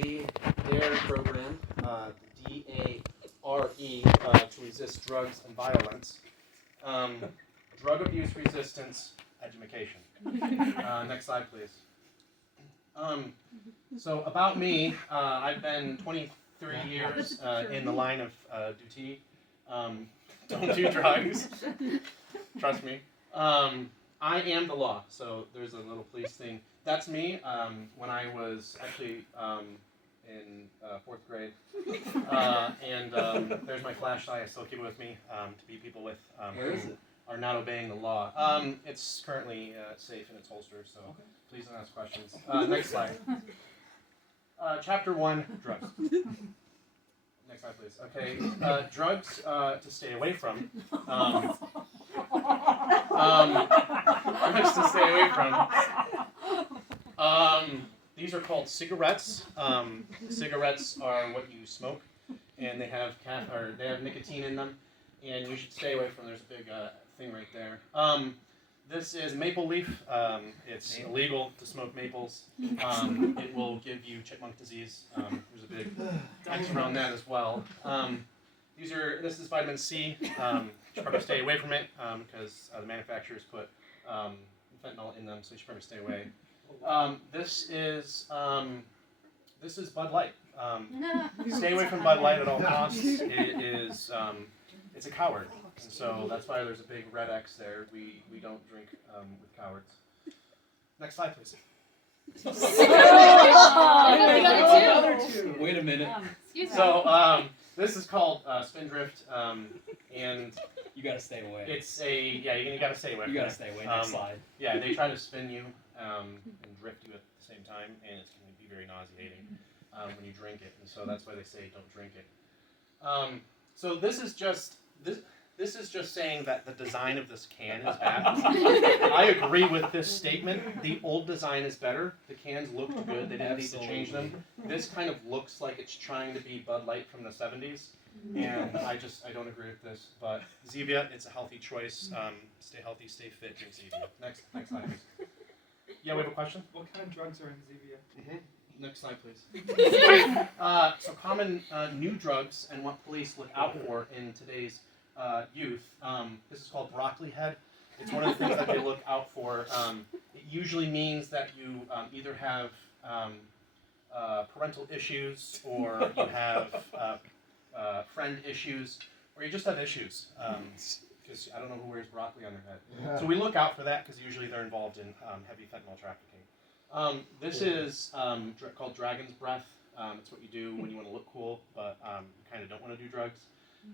the D.A.R.E program, D.A.R.E, to resist drugs and violence. Drug abuse resistance education. Next slide, please. So about me, I've been 23 years in the line of duty. Don't do drugs. Trust me. I am the law, so there's a little police thing. That's me when I was actually in 4th grade. And there's my flashlight. I still keep it with me to beat people with Where is it? Are not obeying the law. It's currently safe in its holster, so please don't ask questions. Next slide. Chapter 1, drugs. Next slide, please. Okay, drugs to stay away from. Drugs to stay away from. These are called cigarettes. Cigarettes are what you smoke, and they have nicotine in them, and you should stay away from. There's a big thing right there. This is maple leaf. It's illegal to smoke maples. It will give you chipmunk disease. There's a big X around that as well. This is vitamin C. You should probably stay away from it because the manufacturers put fentanyl in them, so you should probably stay away. This is Bud Light. Stay away from Bud Light at all costs. It's a coward, and so that's why there's a big red X there. We don't drink with cowards. Next slide, please. Wait a minute. So this is called Spindrift, and You gotta stay away. it's you gotta stay away. You gotta stay away. Next slide. Yeah, they try to spin you and drift you at the same time, and it's going to be very nauseating when you drink it, and so that's why they say don't drink it. So this is just saying that the design of this can is bad. I agree with this statement. The old design is better. The cans looked good. They didn't need to change them. This kind of looks like it's trying to be Bud Light from the 70s, and I don't agree with this. But Zevia, it's a healthy choice. Stay healthy, stay fit, drink Zevia. Next slide, please. Yeah, we have a question? What kind of drugs are in Zevia? Next slide, please. So common new drugs and what police look out for in today's youth. This is called broccoli head. It's one of the things that they look out for. It usually means that you either have parental issues, or you have friend issues, or you just have issues. Because I don't know who wears broccoli on their head. So we look out for that because usually they're involved in heavy fentanyl trafficking. This is called dragon's breath. It's what you do when you want to look cool, but you kind of don't want to do drugs.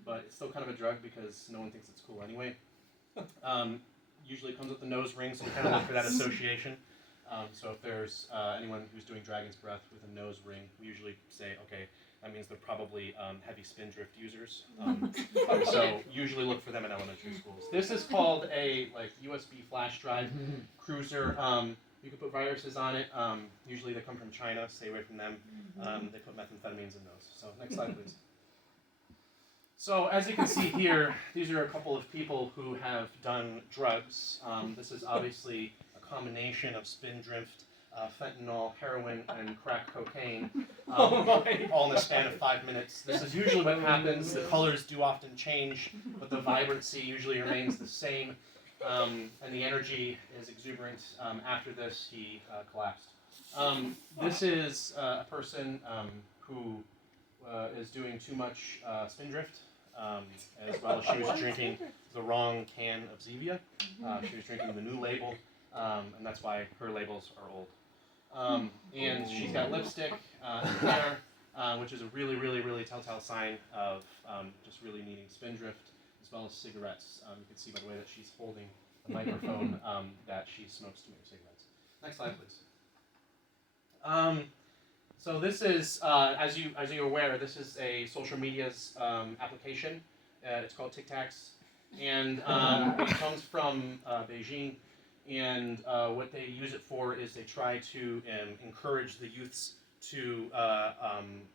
But it's still kind of a drug because no one thinks it's cool anyway. Usually it comes with the nose ring, so you kind of look for that association. So if there's anyone who's doing dragon's breath with a nose ring, we usually say, okay, that means they're probably heavy spindrift users. So usually look for them in elementary schools. This is called a USB flash drive cruiser. You can put viruses on it. Usually they come from China. Stay away from them. They put methamphetamines in those. So next slide, please. So as you can see here, these are a couple of people who have done drugs. This is obviously a combination of spindrift, fentanyl, heroin, and crack cocaine, all in the span of 5 minutes. This is usually what happens. The colors do often change, but the vibrancy usually remains the same, and the energy is exuberant. After this, he collapsed. This is a person who is doing too much spindrift, as well as she was drinking the wrong can of Zevia. She was drinking the new label, and that's why her labels are old. And she's got lipstick and hair, which is a really, really, really telltale sign of just really needing spindrift, as well as cigarettes. You can see by the way that she's holding the microphone that she smokes too many cigarettes. Next slide, please. So this is, as you're aware, this is a social media's application. It's called TikToks, and it comes from Beijing. And what they use it for is they try to encourage the youths to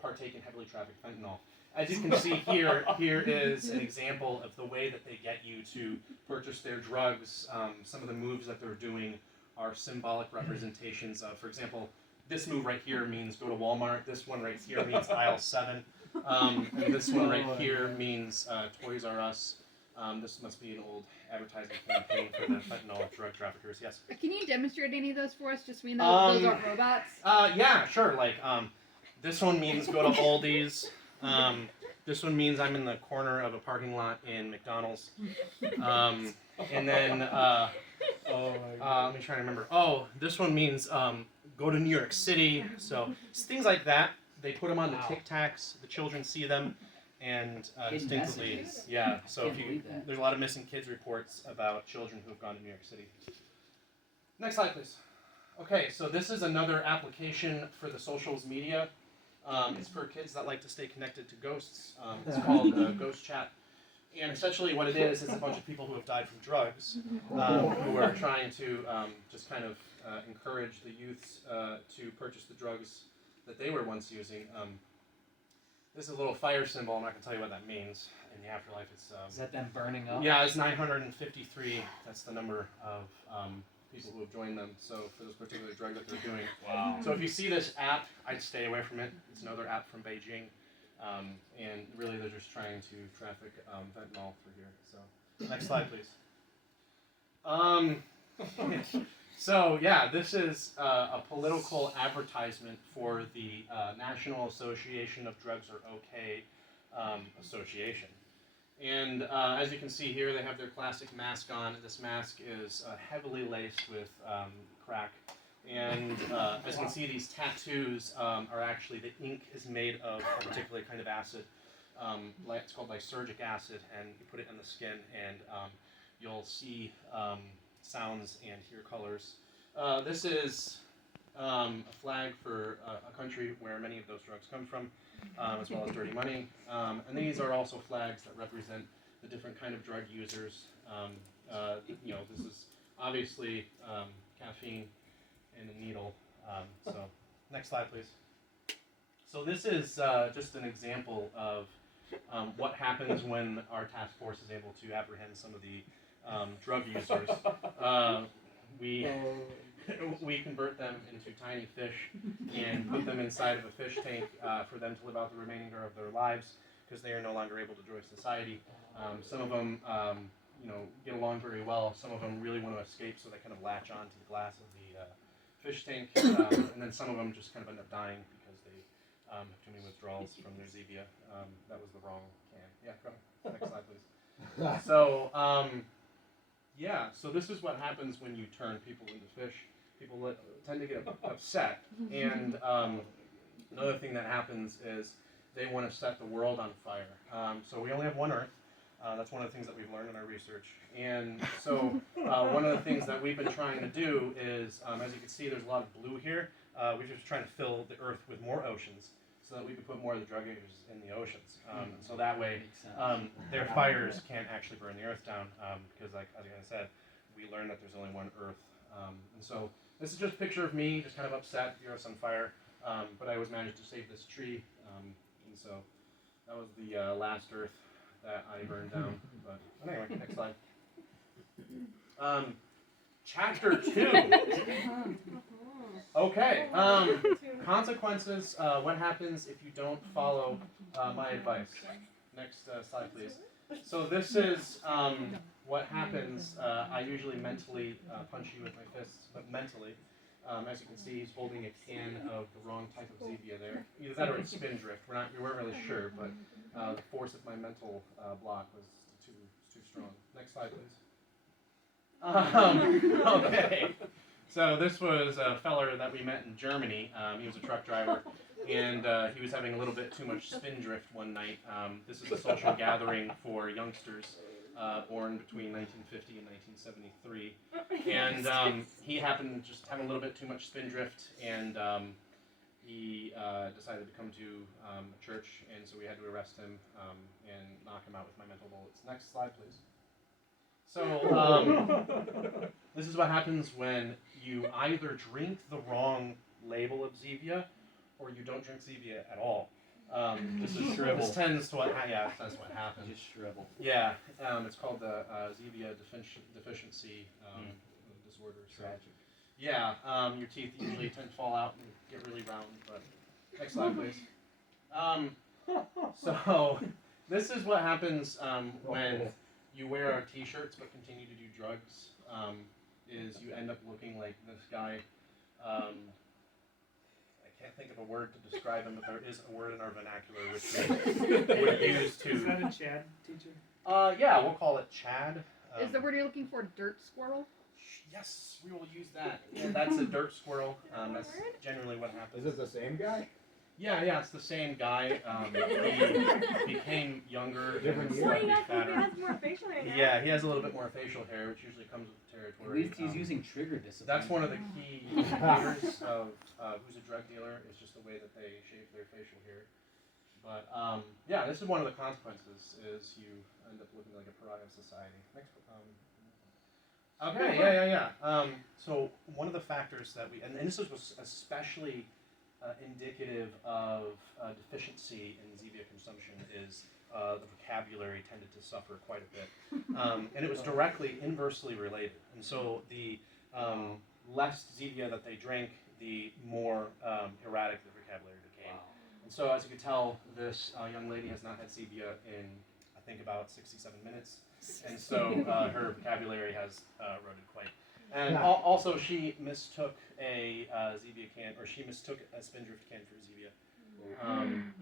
partake in heavily trafficked fentanyl. As you can see here, here is an example of the way that they get you to purchase their drugs. Some of the moves that they're doing are symbolic representations of, for example, this move right here means go to Walmart. This one right here means aisle 7. And this one right here means Toys R Us. This must be an old advertising campaign for the fentanyl drug traffickers. Yes. Can you demonstrate any of those for us? Just so we know those aren't robots. Yeah, sure. Like this one means go to Aldi's. This one means I'm in the corner of a parking lot in McDonald's. And then let me try to remember. Oh, this one means go to New York City. So things like that. They put them on the Tic Tacs. The children see them, and distinctly, yeah. So if you, there's a lot of missing kids reports about children who have gone to New York City. Next slide, please. Okay, so this is another application for the socials media. It's for kids that like to stay connected to ghosts. It's called Ghost Chat. And essentially what it is a bunch of people who have died from drugs who are trying to just kind of encourage the youths to purchase the drugs that they were once using. This is a little fire symbol. I'm not going to tell you what that means. In the afterlife, it's... is that them burning up? Yeah, it's 953. That's the number of people who have joined them. So for this particular drug that they're doing. Wow. So if you see this app, I'd stay away from it. It's another app from Beijing. And really they're just trying to traffic fentanyl through here. So next slide, please. So yeah, this is a political advertisement for the National Association of Drugs Are Okay association. And as you can see here, they have their classic mask on. This mask is heavily laced with crack. And as you can see, these tattoos are actually, the ink is made of a particular kind of acid. It's called lysergic acid, and you put it in the skin, and you'll see sounds and hear colors. This is a flag for a country where many of those drugs come from, as well as dirty money. And these are also flags that represent the different kind of drug users. You know, this is obviously caffeine and a needle. So next slide, please. So this is just an example of what happens when our task force is able to apprehend some of the drug users. We convert them into tiny fish and put them inside of a fish tank for them to live out the remainder of their lives because they are no longer able to join society. Some of them, you know, get along very well. Some of them really want to escape, so they kind of latch on to the glass of the fish tank, and then some of them just kind of end up dying because they have too many withdrawals from their Zevia. That was the wrong can. Yeah, go ahead. Next slide, please. So, yeah, so this is what happens when you turn people into fish. People tend to get upset, and another thing that happens is they want to set the world on fire. So we only have one Earth. That's one of the things that we've learned in our research. And so one of the things that we've been trying to do is, as you can see, there's a lot of blue here. We're just trying to fill the Earth with more oceans so that we can put more of the drug users in the oceans. And so that way their fires can't actually burn the Earth down because, like as I said, we learned that there's only one Earth. And so this is just a picture of me, just kind of upset, the Earth's on fire. But I always managed to save this tree. And so that was the last Earth that I burned down. But anyway, next slide. Chapter 2. Okay. Consequences. What happens if you don't follow my advice? Next slide, please. So this is what happens. I usually mentally punch you with my fists, but mentally. As you can see, he's holding a can of the wrong type of Zevia there. Either that or it's spindrift. We weren't really sure, but the force of my mental block was too strong. Next slide, please. Okay. So this was a feller that we met in Germany. He was a truck driver, and he was having a little bit too much spindrift one night. This is a social gathering for youngsters born between 1950 and 1973. And he happened to just have a little bit too much spindrift, and he decided to come to a church, and so we had to arrest him and knock him out with my mental bullets. Next slide, please. So this is what happens when you either drink the wrong label of Zevia, or you don't drink Zevia at all. This tends to what happens. Just shrivel. Yeah, it's called the Zevia deficiency disorder. So, Tragic. Yeah, your teeth usually tend to fall out and get really round. But next slide, please. So this is what happens when you wear our T-shirts but continue to do drugs. Is you end up looking like this guy. I can't think of a word to describe him, but there is a word in our vernacular which we would use to. Is that a Chad teacher? Yeah, we'll call it Chad. Is the word you're looking for dirt squirrel? Yes, we will use that. Yeah, that's a dirt squirrel. That's generally what happens. Is it the same guy? Yeah, it's the same guy. He became younger. Different and year. slightly Well, he fatter. has more facial hair now. Yeah, he has a little bit more facial hair, which usually comes with the At territory. least he's using trigger discipline. That's one of the key indicators of who's a drug dealer, is just the way that they shave their facial hair. But yeah, this is one of the consequences, is you end up looking like a pariah of society. Next. Okay, yeah. So one of the factors that we, and this was especially indicative of deficiency in Zevia consumption, is the vocabulary tended to suffer quite a bit. And it was directly inversely related. And so the less Zevia that they drank, the more erratic the vocabulary became. Wow. And so as you can tell, this young lady has not had Zevia in, I think, about 67 minutes. And so her vocabulary has eroded quite. And also she mistook a Zevia can, or she mistook a Spindrift can for Zevia.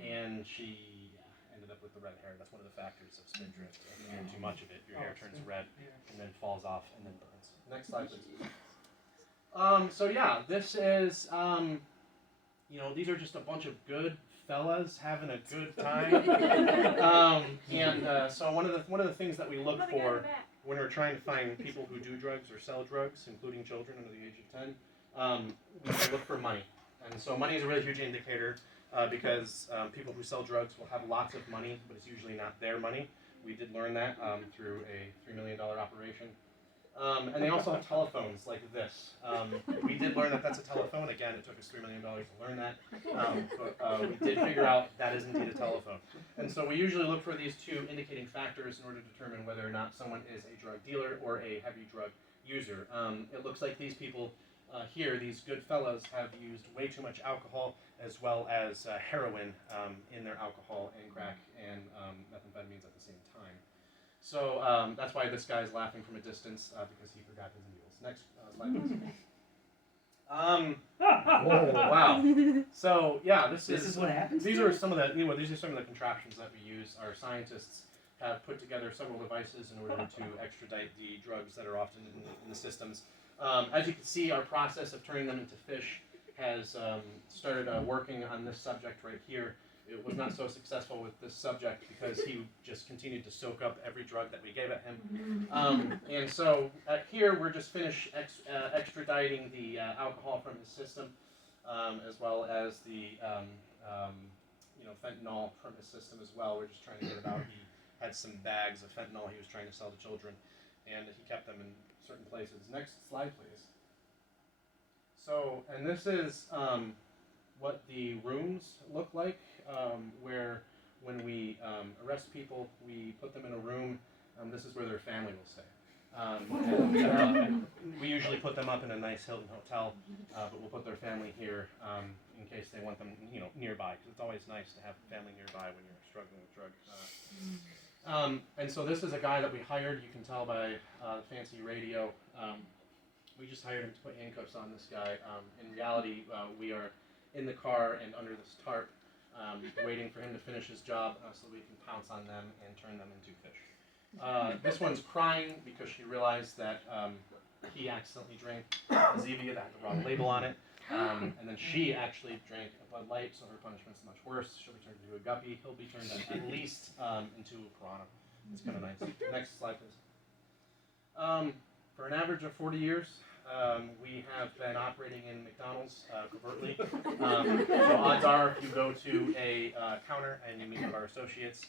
And she ended up with the red hair. That's one of the factors of Spindrift. If you do too much of it, your hair turns red and then falls off and then burns. Next slide, please. So yeah, this is, these are just a bunch of good fellas having a good time. So one of the things that we look for when we're trying to find people who do drugs or sell drugs, including children under the age of 10, we look for money. And so money is a really huge indicator because people who sell drugs will have lots of money, but it's usually not their money. We did learn that through a $3 million operation. And they also have telephones like this. We did learn that that's a telephone. Again, it took us $3 million to learn that. But we did figure out that is indeed a telephone. And so we usually look for these two indicating factors in order to determine whether or not someone is a drug dealer or a heavy drug user. It looks like these people here, these good fellows, have used way too much alcohol as well as heroin in their alcohol and crack and methamphetamines at the same time. So that's why this guy's laughing from a distance because he forgot his needles. Next slide, please. Wow. So yeah, this is what happens. These are some of the contraptions that we use. Our scientists have put together several devices in order to extradite the drugs that are often in the systems. As you can see, our process of turning them into fish has started working on this subject right here. It was not so successful with this subject because he just continued to soak up every drug that we gave at him. And so here we're just finished extraditing the alcohol from his system, as well as the fentanyl from his system as well. We're just trying to get it out. He had some bags of fentanyl he was trying to sell to children, and he kept them in certain places. Next slide, please. So, and this is what the rooms look like, where when we arrest people, we put them in a room. This is where their family will stay. We usually put them up in a nice Hilton hotel, but we'll put their family here in case they want them, nearby, because it's always nice to have family nearby when you're struggling with drugs. And so this is a guy that we hired. You can tell by the fancy radio. We just hired him to put handcuffs on this guy. In reality, we are in the car and under this tarp, waiting for him to finish his job so we can pounce on them and turn them into fish. This one's crying because she realized that he accidentally drank a Zevia that had the wrong label on it. And then she actually drank a Bud Light, so her punishment's much worse. She'll be turned into a guppy. He'll be turned at least into a piranha. It's kind of nice. Next slide, please. For an average of 40 years, we have been operating in McDonald's covertly. So odds are, if you go to a counter and you meet one of our associates,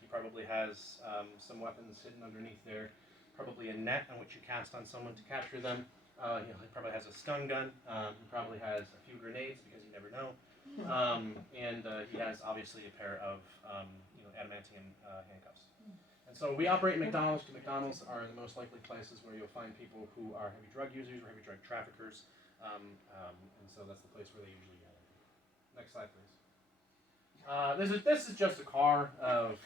he probably has some weapons hidden underneath there, probably a net on which you cast on someone to capture them. He probably has a stun gun. He probably has a few grenades because you never know. And he has obviously a pair of adamantium handcuffs. And so we operate in McDonald's, because McDonald's are the most likely places where you'll find people who are heavy drug users or heavy drug traffickers. And so that's the place where they usually get it. Next slide, please. This is just a car of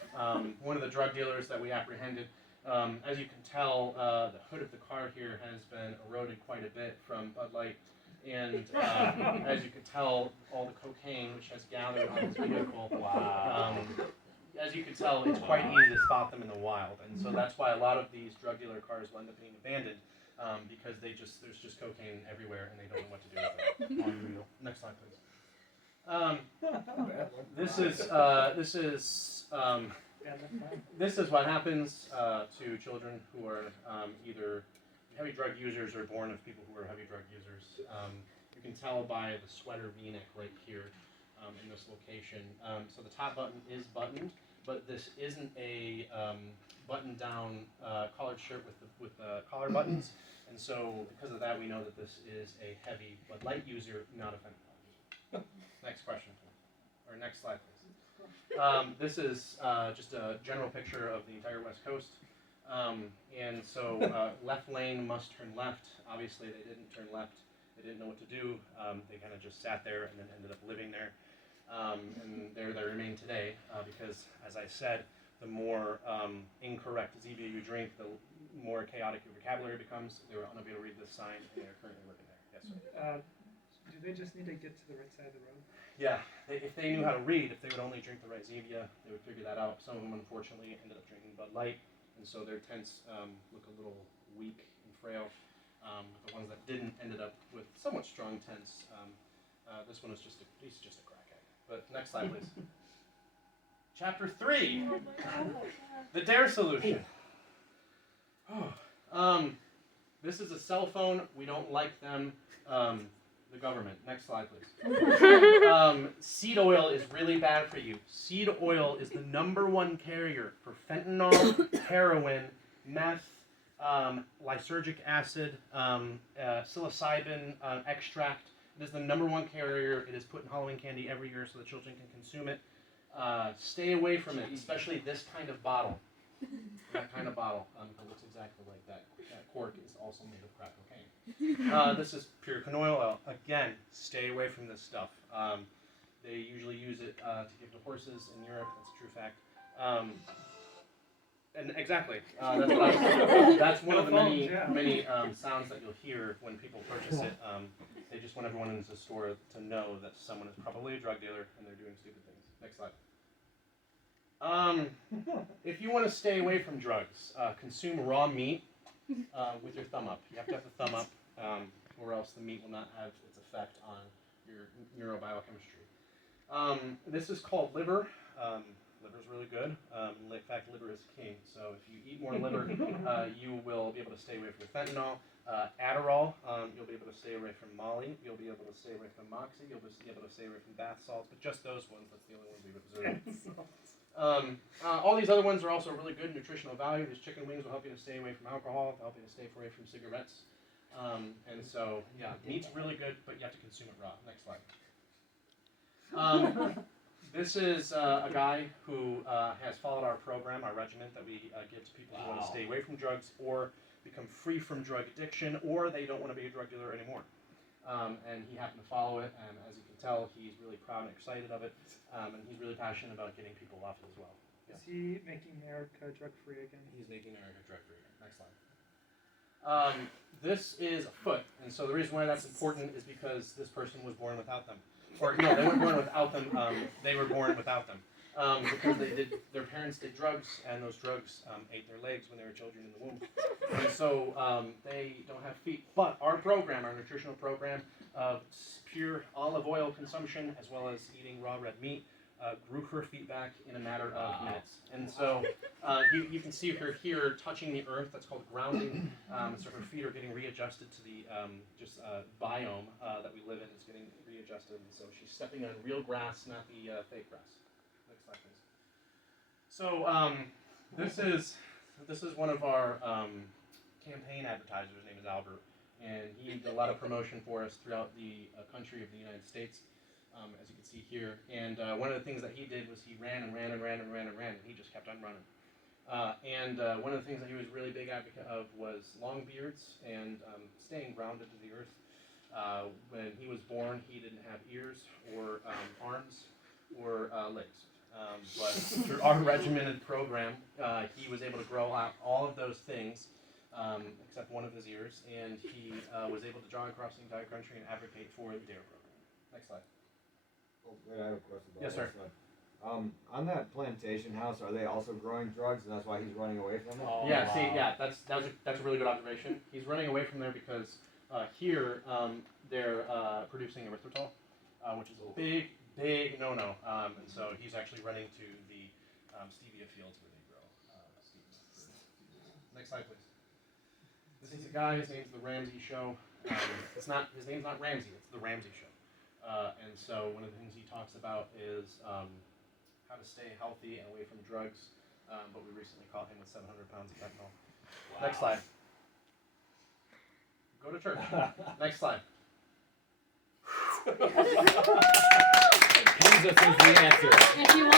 one of the drug dealers that we apprehended. As you can tell, the hood of the car here has been eroded quite a bit from Bud Light. And as you can tell, all the cocaine which has gathered on his vehicle. Wow. As you can tell, it's quite easy to spot them in the wild. And so that's why a lot of these drug dealer cars will end up being abandoned, because there's just cocaine everywhere and they don't know what to do with it. Unreal. Next slide, please. This is what happens to children who are either heavy drug users or born of people who are heavy drug users. You can tell by the sweater V-neck right here in this location. So the top button is buttoned, but this isn't a button-down collared shirt with collar buttons. And so because of that, we know that this is a heavy Bud Light user, not a fentanyl user. Next question, please. Or next slide, please. This is just a general picture of the entire West Coast. And so left lane must turn left. Obviously, they didn't turn left. They didn't know what to do. They kind of just sat there and then ended up living there. And there they remain today because, as I said, the more incorrect Zevia you drink, the more chaotic your vocabulary becomes. They were unable to read this sign, and they are currently living there. Yes, sir. Do they just need to get to the right side of the road? Yeah, if they knew how to read, if they would only drink the right Zevia, they would figure that out. Some of them, unfortunately, ended up drinking Bud Light, and so their tents look a little weak and frail. The ones that didn't ended up with somewhat strong tents. This one is he's just a crackhead. But next slide, please. Chapter 3, the D.A.R.E solution. This is a cell phone. We don't like them. The government. Next slide, please. Seed oil is really bad for you. Seed oil is the #1 carrier for fentanyl, heroin, meth, lysergic acid, psilocybin extract. It is the #1 carrier. It is put in Halloween candy every year so the children can consume it. Stay away from it, especially this kind of bottle. That kind of bottle. It looks exactly like that. That cork is also made of crack cocaine. This is pure canola oil. Again, stay away from this stuff. They usually use it to give to horses in Europe. That's a true fact. And exactly, that's one of the many sounds that you'll hear when people purchase it. They just want everyone in the store to know that someone is probably a drug dealer and they're doing stupid things. Next slide. If you want to stay away from drugs, consume raw meat with your thumb up. You have to have the thumb up, or else the meat will not have its effect on your neurobiochemistry. This is called liver. Liver is really good. In fact, liver is king. So if you eat more liver, you will be able to stay away from fentanyl. Adderall, you'll be able to stay away from Molly. You'll be able to stay away from Moxie. You'll be able to stay away from bath salts, but just those ones. That's the only ones we've observed. All these other ones are also really good nutritional value. These chicken wings will help you to stay away from alcohol, help you to stay away from cigarettes. And so, yeah, meat's really good, but you have to consume it raw. Next slide. This is a guy who has followed our program, our regimen that we give to people who want to stay away from drugs or become free from drug addiction, or they don't want to be a drug dealer anymore. And he happened to follow it, and as you can tell, he's really proud and excited of it, and he's really passionate about getting people off it as well. Yeah. Is he making America drug-free again? He's making America drug-free again. Next slide. This is a foot, and so the reason why that's important is because this person was born without them. Or no, they weren't born without them. They were born without them because their parents did drugs, and those drugs ate their legs when they were children in the womb, and so they don't have feet. But our program, our nutritional program of pure olive oil consumption, as well as eating raw red meat, grew her feet back in a matter of minutes. And so you can see her here touching the earth. That's called grounding. So her feet are getting readjusted to the biome that we live in. It's getting readjusted. And so she's stepping on real grass, not the fake grass. Next slide, please. So this is one of our campaign advertisers. His name is Albert. And he did a lot of promotion for us throughout the country of the United States. As you can see here. And one of the things that he did was he ran and ran and ran and ran and ran, and he just kept on running. And one of the things that he was really big advocate of was long beards and staying grounded to the earth. When he was born, he didn't have ears or arms or legs. But through our regimented program, he was able to grow out all of those things, except one of his ears, and he was able to jog across the entire country and advocate for the D.A.R.E program. Next slide. Oh, wait, I have a question about Yes, sir. this one. On that plantation house, are they also growing drugs, and that's why he's running away from it? Oh, Yeah, see, wow. yeah, that's a really good observation. He's running away from there because here they're producing erythritol, which is a big no-no. And so he's actually running to the stevia fields where they grow stevia. Next slide, please. This is a guy. His name's the Ramsey Show. His name's not Ramsey. It's the Ramsey Show. And so one of the things he talks about is how to stay healthy and away from drugs. But we recently caught him with 700 pounds of fentanyl. Wow. Next slide. Go to church. Next slide. Jesus is the answer. If you want